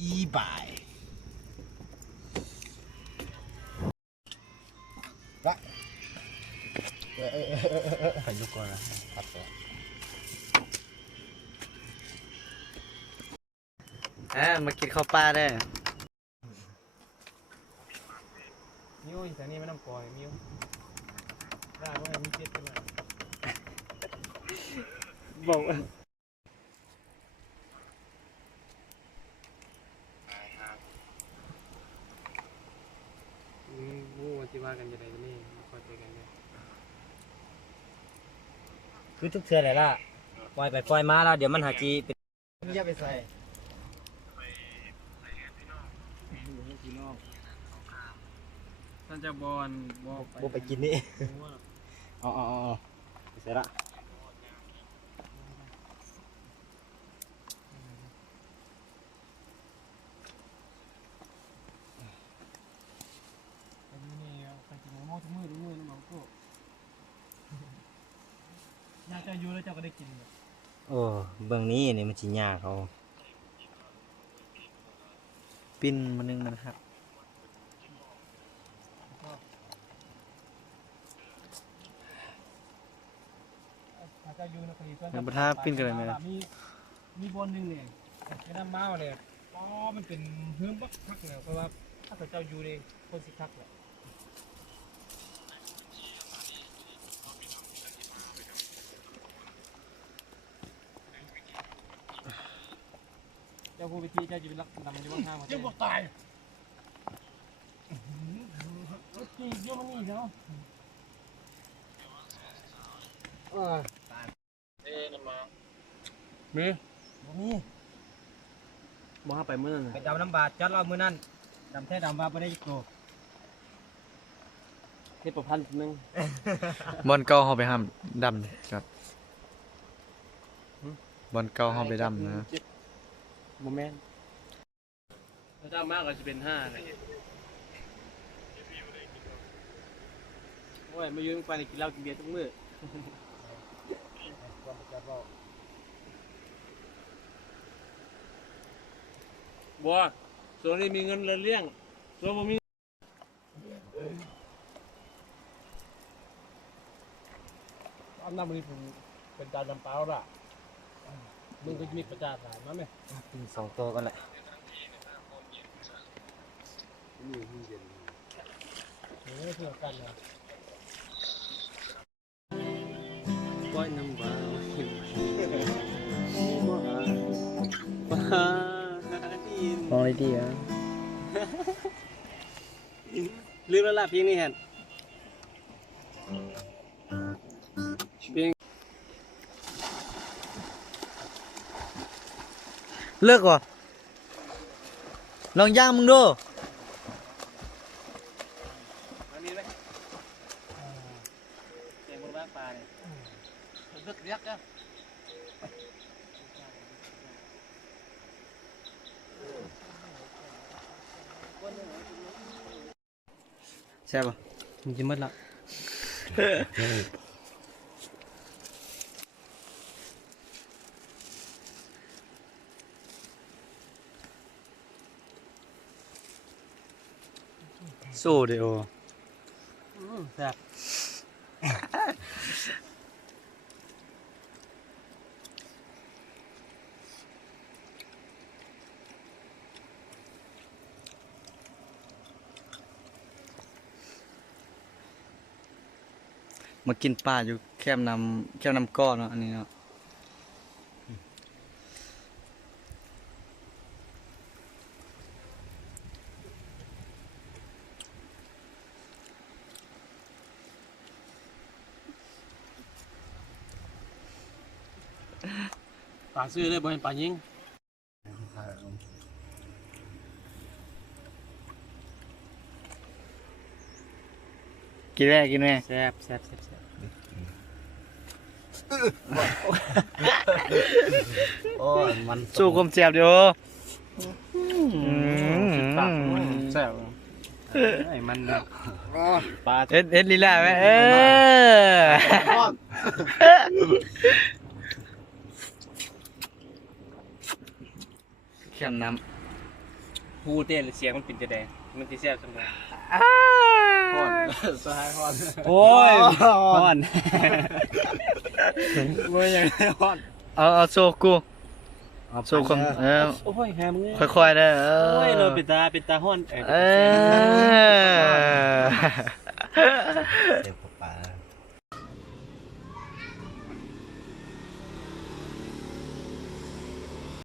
อีบ่ายละไปยกก่อนนะครับมากินข้าวปลาได้มิ้วแต่นี่ไม่ต้องปล่อยมิ้วได้เพราะมีเจ็ดกันเลยบอกวู้วันที่ว่ากันจะได้กันนี่มาคอยเจอกันเนี่ยคือทุกเทื่อเลยล่ะปล่อยไปปล่อยมาแล้วเดี๋ยวมันหาจีเป็น อย่าไปใส่ท่านจะบอลบ่ไปกินนี่อ๋อเสร็จละยาจะอยู่แล้วเจ้าก็ได้กิน โอ้เบื้องนี้นี่มันจีหญ้าเขาปิ้นมันนึงนะครับมันประทับปิ้นกันเลยไหมมีบอลหนึ่งเนี่ยไม่น้ำม้าเนี่ยอ๋อมันเป็นเฮือมบักพักเนี่ยเพราะว่าถ้าเจ้าอยู่ในคนสิทักเนี่ยเจ้าผู้วิธีเจ้าจะเป็นรักนำมันจะว่างห้ามเจ้าบอกตายจีเยอะมันนี่เนาะมี นี่ บ่ไปเมื่อนั้น ไปดำน้ำบาดจัดเรามื้อนั้นดำแท้ดำบาดบ่ได้โต เทปพันธ์นึง บอลเก่าเขาไปห้ามดำครับบอลเก่าเขาไปดำนะ โมเมนต์ถ้ามากก็จะเป็น5เลยโอ้ยมายืนไปกินเหล้ากินเบียร์ทุกมื้อบัวส่วนนี้มีเงินเลี้ยงส่วนบ่มีอันนั้นมันเป็นการดำเปล่าล่ะมึงก็จะมีประจาฐานมั้ยแม่ กิน2ตัวกันแหละ นี่เพื่อกันนะก้อยน้ำบ่าวหิวบ้าอิน มองดีๆอ่ะ ลืมแล้วล่ะเพลงนี้เห็นเพลง เลิกว่ะลองย่างมึงดู อันนี้ไหมเพลงบนบ้านปลาเนี่ยเลือกเรียกนะใช่ป่ะ มันจะมืดละสู้เดี๋ยว แซ่บมากินปลาอยู่แคมน้ำก้อนเนาะอันนี้เนาะปลาซื้อเลยบ่เห็นปลายิง กินแม่กินแม่ แซ่บแซ่บแซ่บแซ่บ โอ้ยมัน สู้กลมเสียบเดี๋ยว ปากแซ่บไอ้มันปลา เอ็ดลีลาไหมแคมน้ ฮูเต้นเสียงมันเป็นจะได้มันสิแซ่บซั่นบ่ ฮ้อนสหายฮ้อน โอ้ยฮ้อน บ่ยังฮ้อน เอาโซกูโซคมโอ้ยแฮมึง ค่อยๆได้โอ้ยเราเป็นตาฮ้อน เออ เจ็บคอ